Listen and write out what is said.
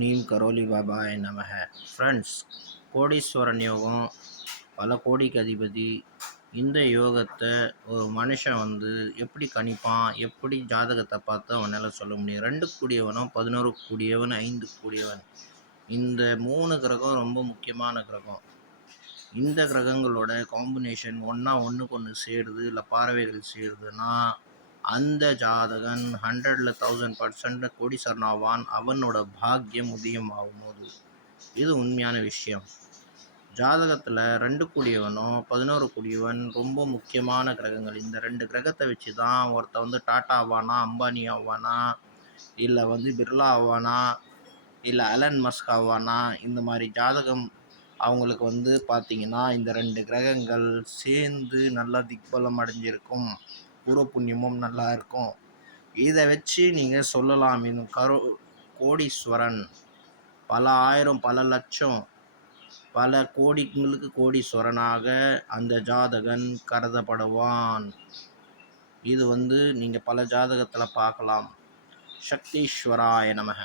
நீம் கரோலி பாபாய் நமக. ஃப்ரெண்ட்ஸ், கோடீஸ்வரன் யோகம், பல கோடிக்கு அதிபதி. இந்த யோகத்தை ஒரு மனுஷன் எப்படி கணிப்பான், எப்படி ஜாதகத்தை பார்த்து அவனால் சொல்ல முடியும்? 2 கூடியவனும் 11 கூடியவன் 5 கூடியவன், இந்த 3 கிரகம் ரொம்ப முக்கியமான கிரகம். இந்த கிரகங்களோட காம்பினேஷன் ஒன்றுக்கு ஒன்று சேருது, இல்லை பறவைகள் சேருதுன்னா அந்த ஜாதகன் 100ல் 1000% கோடீஸ்வரன் ஆவான். அவனோட பாக்கியம் உதயம் ஆகும்போது இது உண்மையான விஷயம். ஜாதகத்தில் 2 கூடியவனும் 11 கூடியவன் ரொம்ப முக்கியமான கிரகங்கள். இந்த 2 கிரகத்தை வச்சு தான் ஒருத்த டாட்டா ஆவானா, அம்பானி ஆவானா, இல்லை பிர்லா ஆவானா, இல்லை அலன் மஸ்க் ஆவானா. இந்த மாதிரி ஜாதகம் அவங்களுக்கு பார்த்தீங்கன்னா இந்த 2 கிரகங்கள் சேர்ந்து நல்லா திக்பலம் அடைஞ்சிருக்கும், பூர்வ புண்ணியமும் நல்லா இருக்கும். இதை வச்சு நீங்கள் சொல்லலாம். இன்னும் கோடீஸ்வரன் பல ஆயிரம், பல லட்சம், பல கோடிங்களுக்கு கோடீஸ்வரனாக அந்த ஜாதகன் கருதப்படுவான். இது நீங்கள் பல ஜாதகத்தில் பார்க்கலாம். சக்தீஸ்வராய நமக.